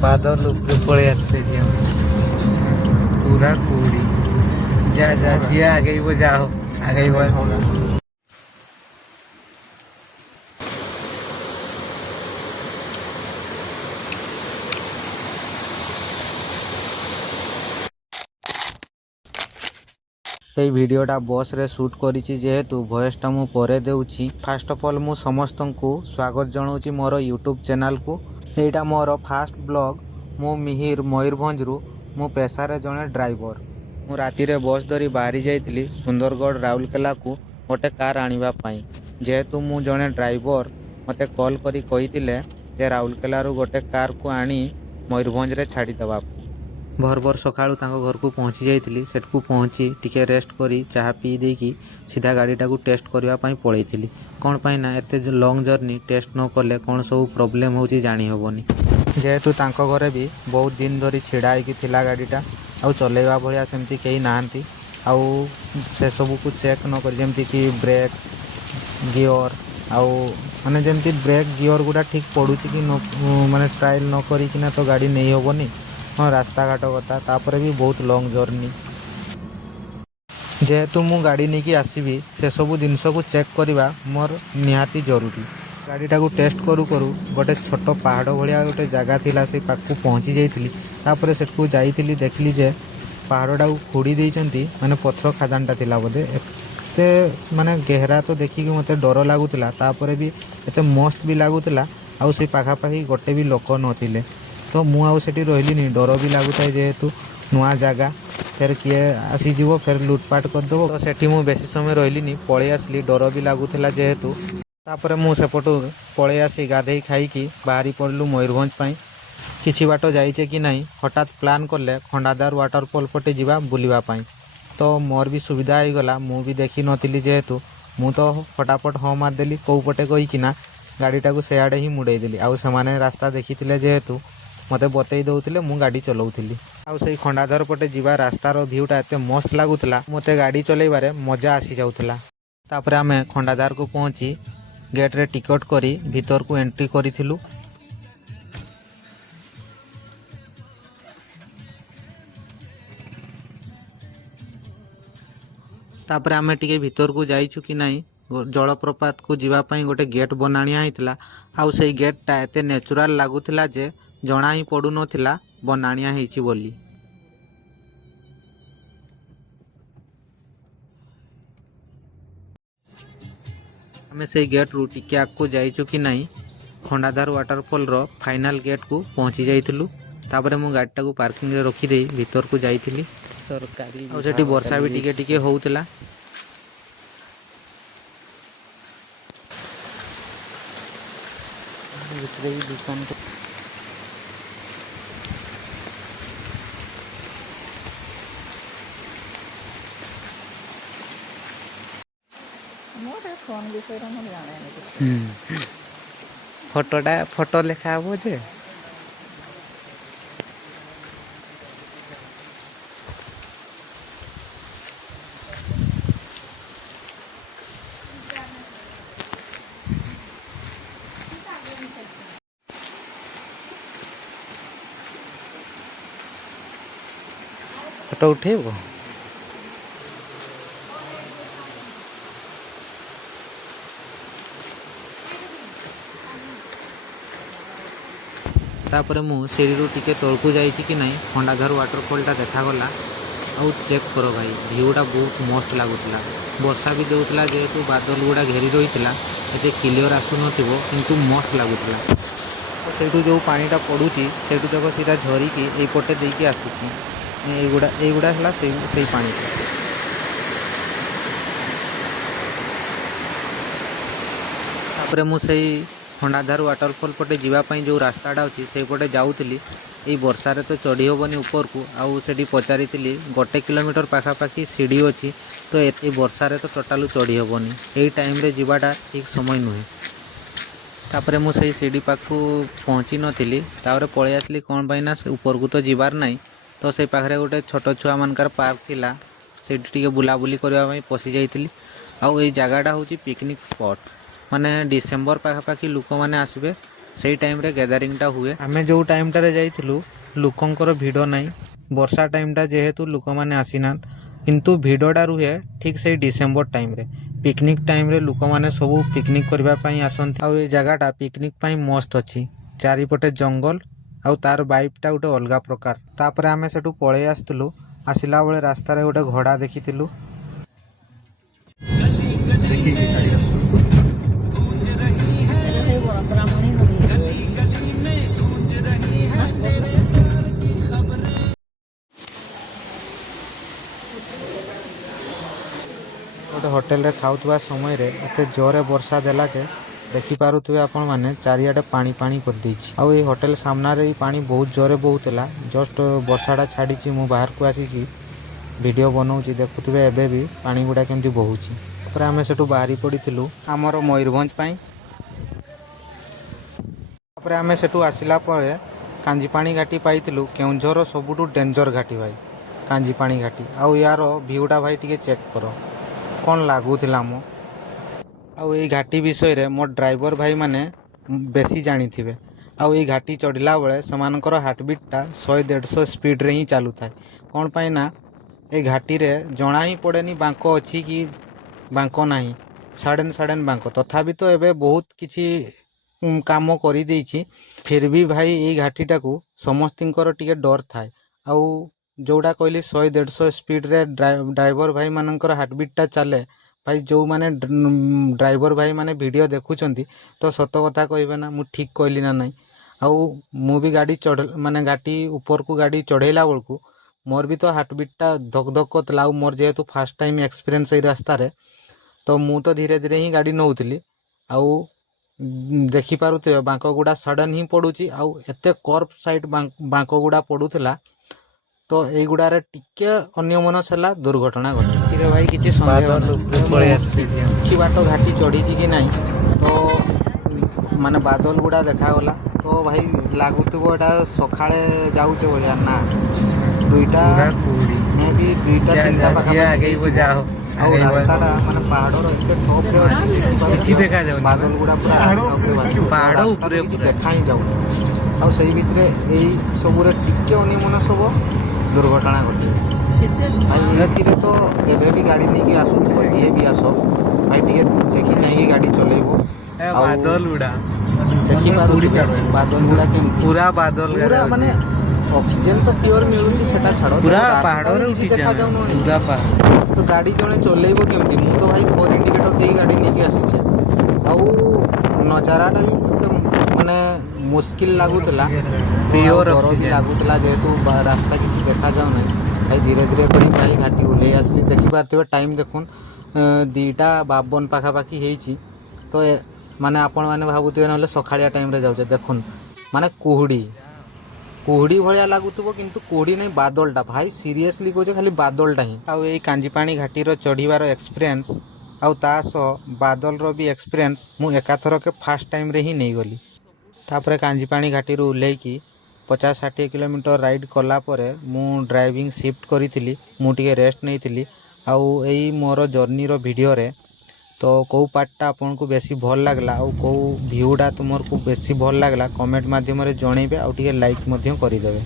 बादल उपरे पड़े आसते जी पूरा कुड़ी जा जा जी आगे वो जाओ आगे वो এই ভিডিওটা বস রে শুট করেছি যেহেতু ভয়েসটা মু পরে দেউছি। ফার্স্ট অফ অল মু সমস্তଙ୍କୁ স্বাগত জଣାଉଛି ମୋର ୟୁଟ୍ୟୁବ୍ ଚ୍ୟାନେଲକୁ। এইটা ମୋର ফার্স্ট ব্লগ। ମୁଁ ମିହିର ମୟୂରଭଞ୍ଜରୁ। ମୁଁ ପେଶାରେ ଜଣେ ଡ୍ରାଇଭର। ମୁଁ ରାତିରେ ବସ୍ ଧରି ବାହାରି ଯାଇଥିଲି ସୁନ୍ଦରଗଡ଼ ରାଉରକେଲାକୁ ଗୋଟେ କାର୍ ଆଣିବା ପାଇଁ। ଯେହେତୁ ମୁଁ ଜଣେ ଡ୍ରାଇଭର ମୋତେ କଲ୍ କରି କହିଥିଲେ ଯେ ରାଉରକେଲାରୁ ଗୋଟେ କାର୍କୁ ଆଣି ମୟୂରଭଞ୍ଜରେ ଛାଡ଼ିଦେବା। ଭୋର ଭୋର ସକାଳୁ ତାଙ୍କ ଘରକୁ ପହଞ୍ଚି ଯାଇଥିଲି। ସେଠକୁ ପହଞ୍ଚି ଟିକେ ରେଷ୍ଟ କରି ଚାହା ପିଇ ଦେଇକି ସିଧା ଗାଡ଼ିଟାକୁ ଟେଷ୍ଟ କରିବା ପାଇଁ ପଳେଇଥିଲି। କ'ଣ ପାଇଁ ନା ଏତେ ଲଙ୍ଗ୍ ଜର୍ଣ୍ଣି ଟେଷ୍ଟ ନ କଲେ କ'ଣ ସବୁ ପ୍ରୋବ୍ଲେମ୍ ହେଉଛି ଜାଣି ହେବନି। ଯେହେତୁ ତାଙ୍କ ଘରେ ବି ବହୁତ ଦିନ ଧରି ଛିଡ଼ା ହେଇକି ଥିଲା ଗାଡ଼ିଟା, ଆଉ ଚଲେଇବା ଭଳିଆ ସେମିତି କେହି ନାହାନ୍ତି। ଆଉ ସେସବୁକୁ ଚେକ୍ ନ କରି ଯେମିତିକି ବ୍ରେକ୍ ଗିଅର୍ ଆଉ ମାନେ ଯେମିତି ବ୍ରେକ୍ ଗିଅର୍ ଗୁଡ଼ା ଠିକ୍ ପଡ଼ୁଛି କି ନ ମାନେ ଟ୍ରାଏଲ୍ ନ କରିକିନା ତ ଗାଡ଼ି ନେଇ ହେବନି। ହଁ ରାସ୍ତାଘାଟ କଥା, ତାପରେ ବି ବହୁତ ଲଙ୍ଗ୍ ଜର୍ଣ୍ଣି। ଯେହେତୁ ମୁଁ ଗାଡ଼ି ନେଇକି ଆସିବି ସେସବୁ ଜିନିଷକୁ ଚେକ୍ କରିବା ମୋର ନିହାତି ଜରୁରୀ। ଗାଡ଼ିଟାକୁ ଟେଷ୍ଟ କରୁ କରୁ ଗୋଟେ ଛୋଟ ପାହାଡ଼ ଭଳିଆ ଗୋଟେ ଜାଗା ଥିଲା, ସେଇ ପାଖକୁ ପହଞ୍ଚି ଯାଇଥିଲି। ତାପରେ ସେଠକୁ ଯାଇଥିଲି, ଦେଖିଲି ଯେ ପାହାଡ଼ଟାକୁ ଖୋଡ଼ି ଦେଇଛନ୍ତି, ମାନେ ପଥର ଖାଦାନଟା ଥିଲା ବୋଧେ। ଏତେ ମାନେ ଗେହରା ତ ଦେଖିକି ମୋତେ ଡର ଲାଗୁଥିଲା, ତାପରେ ବି ଏତେ ମସ୍ତ ବି ଲାଗୁଥିଲା। ଆଉ ସେଇ ପାଖାପାଖି ଗୋଟେ ବି ଲୋକ ନଥିଲେ, ତ ମୁଁ ଆଉ ସେଠି ରହିଲିନି। ଡର ବି ଲାଗୁଥାଏ ଯେହେତୁ ନୂଆ ଜାଗା, ଫେର କିଏ ଆସିଯିବ ଫେର ଲୁଟପାଟ କରିଦେବ। ତ ସେଠି ମୁଁ ବେଶୀ ସମୟ ରହିଲିନି, ପଳେଇ ଆସିଲି। ଡର ବି ଲାଗୁଥିଲା ଯେହେତୁ। ତାପରେ ମୁଁ ସେପଟୁ ପଳେଇ ଆସି ଗାଧେଇ ଖାଇକି ବାହାରି ପଡ଼ିଲୁ ମୟୂରଭଞ୍ଜ ପାଇଁ। କିଛି ବାଟ ଯାଇଛେ କି ନାହିଁ ହଠାତ୍ ପ୍ଲାନ୍ କଲେ ଖଣ୍ଡାଧାର ୱାଟରଫଲ୍ ପଟେ ଯିବା ବୁଲିବା ପାଇଁ। ତ ମୋର ବି ସୁବିଧା ହେଇଗଲା, ମୁଁ ବି ଦେଖିନଥିଲି ଯେହେତୁ ମୁଁ ତ ଫଟାଫଟ ହଁ ମାରିଦେଲି କେଉଁ ପଟେ କହିକିନା ଗାଡ଼ିଟାକୁ ସେଆଡ଼େ ହିଁ ମୁଡ଼େଇ ଦେଲି। ଆଉ ସେମାନେ ରାସ୍ତା ଦେଖିଥିଲେ ଯେହେତୁ ମୋତେ ବତେଇ ଦେଉଥିଲେ, ମୁଁ ଗାଡ଼ି ଚଲାଉଥିଲି। ଆଉ ସେଇ ଖଣ୍ଡାଧାର ପଟେ ଯିବା ରାସ୍ତାର ଭିୟୁଟା ଏତେ ମସ୍ତ ଲାଗୁଥିଲା, ମୋତେ ଗାଡ଼ି ଚଲାଇବାରେ ମଜା ଆସିଯାଉଥିଲା। ତାପରେ ଆମେ ଖଣ୍ଡାଧାରକୁ ପହଞ୍ଚି ଗେଟ୍ରେ ଟିକଟ କରି ଭିତରକୁ ଏଣ୍ଟ୍ରି କରିଥିଲୁ। ତାପରେ ଆମେ ଟିକେ ଭିତରକୁ ଯାଇଛୁ କି ନାହିଁ, ଜଳପ୍ରପାତକୁ ଯିବା ପାଇଁ ଗୋଟେ ଗେଟ୍ ବନାଣିଆ ହେଇଥିଲା। ଆଉ ସେଇ ଗେଟ୍ଟା ଏତେ ନ୍ୟାଚୁରାଲ୍ ଲାଗୁଥିଲା ଯେ ଜଣା ହିଁ ପଡ଼ୁନଥିଲା ବନାଣିଆ ହେଇଛି ବୋଲି। ଆମେ ସେଇ ଗେଟ୍ରୁ ଟିକେ ଆଗକୁ ଯାଇଛୁ କି ନାହିଁ, ଖଣ୍ଡାଧାର ୱାଟରଫଲ୍ର ଫାଇନାଲ୍ ଗେଟ୍କୁ ପହଞ୍ଚି ଯାଇଥିଲୁ। ତାପରେ ମୁଁ ଗାଡ଼ିଟାକୁ ପାର୍କିଂରେ ରଖିଦେଇ ଭିତରକୁ ଯାଇଥିଲି। ସରକାରୀ ଆଉ ସେଠି ବର୍ଷା ବି ଟିକେ ଟିକେ ହେଉଥିଲା। ଭିତରେ ବି ଦୋକାନ ଫଟୋ ଲେଖା ହବ ଯେ ଫଟୋ ଉଠେଇବ। ତାପରେ ମୁଁ ସିଡ଼ିରୁ ଟିକେ ତଳକୁ ଯାଇଛି କି ନାହିଁ, ଖଣ୍ଡାଧାର ୱାଟରଫଲ୍ଟା ଦେଖାଗଲା। ଆଉ ଚେକ୍ କର ଭାଇ, ଭିୟୁଟା ବହୁତ ମସ୍ତ ଲାଗୁଥିଲା। ବର୍ଷା ବି ଦେଉଥିଲା ଯେହେତୁ ବାଦଲ ଗୁଡ଼ା ଘେରି ରହିଥିଲା, ଏତେ କ୍ଲିଅର୍ ଆସୁନଥିବ କିନ୍ତୁ ମସ୍ତ ଲାଗୁଥିଲା। ସେଇଠୁ ଯେଉଁ ପାଣିଟା ପଡ଼ୁଛି ସେଇଠୁ ଯାକ ସିଧା ଝରିକି ଏଇପଟେ ଦେଇକି ଆସୁଛି। ଏଇଗୁଡ଼ା ହେଲା ସେଇ ପାଣିଟା। ତାପରେ ମୁଁ ସେଇ ଖଣ୍ଡାଧାର ୱାଟରଫଲ୍ ପଟେ ଯିବା ପାଇଁ ଯେଉଁ ରାସ୍ତାଟା ଅଛି ସେଇପଟେ ଯାଉଥିଲି। ଏଇ ବର୍ଷାରେ ତ ଚଢ଼ି ହେବନି ଉପରକୁ, ଆଉ ସେଠି ପଚାରିଥିଲି 1 କିଲୋମିଟର ପାଖାପାଖି ସିଡ଼ି ଅଛି, ତ ଏଇ ବର୍ଷାରେ ତ ଟୋଟାଲି ଚଢ଼ି ହେବନି। ଏଇ ଟାଇମ୍ରେ ଯିବାଟା ଠିକ୍ ସମୟ ନୁହେଁ। ତାପରେ ମୁଁ ସେଇ ସିଡ଼ି ପାଖକୁ ପହଞ୍ଚି ନଥିଲି, ତାପରେ ପଳେଇ ଆସିଲି। କ'ଣ ପାଇଁ ନା ଉପରକୁ ତ ଯିବାର ନାହିଁ, ତ ସେଇ ପାଖରେ ଗୋଟେ ଛୋଟ ଛୁଆମାନଙ୍କର ପାର୍କ ଥିଲା, ସେଇଠି ଟିକେ ବୁଲାବୁଲି କରିବା ପାଇଁ ପଶି ଯାଇଥିଲି। ଆଉ ଏଇ ଜାଗାଟା ହେଉଛି ପିକନିକ୍ ସ୍ପଟ୍। ମାନେ ଡିସେମ୍ବର ପାଖାପାଖି ଲୋକମାନେ ଆସିବେ, सेई टाइम रे गैदरिंगटा हुए। आमे जो टाइमटारे जाइथिलु लोकंकर भिड़ नाई, वर्षा टाइमटा जेहेतु लोक माने आसीना, किंतु भिड़टा रुहे ठीक से डिसेंबर टाइम रे। पिकनिक टाइम रे लोक माने सबू पिकनिक करबा पई आसंती। आ ए जगहटा पिकनिक पई मस्त अछि। चारिपटे जंगल आउ तार वाइबटा गोटे अलगा प्रकार। तापरे आमे सेठू पळे आसथिलु। आसिला बेले रास्ता रे गोटे घोड़ा देखिथिलु। देखि कि गाड़ी आसु गोटे होटेल रे खाउथवा समय रे एते जोरे वर्षा देला जे देखि पारुथबे आपण माने चारियाडे पानी पानी कर दैछि। आ ए होटेल सामना रे पानी बहुत जोरे बहुतला। जस्ट वर्षाटा छाड़ीछि, मु बाहर को आसीछि, वीडियो बनाउछि, देखुथबे एबे भी पानी गुडा केमती बहुछि। तापर आमे सेठू बाहरी पड़िथिलु हमर मयूरभंज पई। तापर आमे सेठू आसिला परे कांजीपाणी घाटी पाइथिलु। केउंझर सबुठु डेंजर घाटी भाई कांजीपाणी घाटी। आ यार व्यूटा भाई टिके चेक करो कौन लागुथिला मो। आउ ए घाटी विषय रे मोर ड्राइवर भाई माने बेसी जानी थिबे। आउ ए घाटी चढ़िला बेले समानकर हार्टबीटटा 100-150 स्पीड रे ही चालू थाए। कौन पाई ना ए घाटी रे जणा ही पड़ेनी बांको अच्छी कि बांको नाही। साडेन साडेन बांको तथापि तो एबे बहुत किछि काम करि देइछि। फिर भी भाई ए घाटीटा को समस्तिंकर टिके डर थाए। आउ जोड़ा कहली 100-150 स्पीड रे ड्राइवर भाई मानकर हार्टबीटटा चले भाई। जो माने ड्राइवर भाई माने वीडियो देखुचंती तो सत कथा कहबे ना मु ठीक कहली ना नहीं। आउ मु भी गाड़ी चढ़ माने घाटी ऊपर को गाड़ी चढ़ेला बेलकू मोर भी तो हार्टबीटटा धक धक करतला। आउ मोर जेहेतु फास्ट टाइम एक्सपीरियंस ए रास्ता रे तो मु तो धीरे धीरे ही गाड़ी नौथिली। आउ देखि पारुथबे बांको गुडा सडन ही पडुची। आउ एते कर्व साइड बांको गुडा पडुथला तो ए गुडारे टिके अन्यमनस होला दुर्घटना घटे। रे भाई किछि संदेह पळे आसी किछि बाटो घाटी चढ़ी कि नहीं तो माने बादल गुडा देखा गला तो भाई लागुथबो एटा सखाळे जाउचे बढिया ना। दुईटा मे भी दुईटा तीनटा पाखा आगे हो जाओ। आउ रास्ताटा माने पहाड़र एते टॉप रे अछि कि देखा जाउ। बादल गुडा पूरा पहाड़ ऊपर देखा ही जाउ। आउ सही भितरे एई सबुरे टिके अन्यमनस हो दुर्घटना घटे। भाई एथिरे तो जेबे भी गाड़ी नहीं कि आसु तो जिए भी आसो भाई टिके देखि चाहिए गाड़ी चलेबो। बादल उड़ा देखि पारु बादल गुडा के पूरा बादल पूरा माने ऑक्सीजन तो प्योर मिलुची सेटा छाड़ो पूरा पहाड़ रे उठी देखा जाउ न पूरा पहाड़ तो गाड़ी जणे चलेबो केमती। मु तो भाई 4 इंडिकेटर देई गाड़ी नहीं कि आसीछे। आउ नजाराटा भी बहुत माने मुश्किल लागुतला। प्योर ऑक्सीजन लागुतला जेहेतु रास्ता किसी देखा जाउ नहीं। भाई धीरे धीरे करी भाई घाटी उले आसली। देखि पारथिबे टाइम देखुन 2:52 पाखापाखी हेइची। तो माने आपण माने भाबुथिबे नले सखाळिया टाइम रे जाउचे। देखुन माने कुहुडी कुहुडी भलिया लागुथबो किंतु कुहुडी नहीं बादलटा भाई सीरियसली कहूचे खाली बादलटा ही। आउ ए कांजीपाणी घाटी रो चढ़ीवार एक्सपीरियंस आउ तासो बादल रो भी एक्सपीरियंस मु एकाथर के फास्ट टाइम रे ही नहीं गली। तापरे कांजीपाणी घाटी रो उल्लेकी 50-60 किलोमीटर राइड कला परे मु ड्राइविंग शिफ्ट करी मु टिके रेस्ट नहीं थिली। आउ एई मोर जर्नी रो वीडियो रे तो कौ पार्टटा आपन को बेसी भल लागला आउ कौ व्यूटा तुमर को बेसी भल लागला कमेंट माध्यम रे जणैबे आउ टिके लाइक मध्य करि देबे।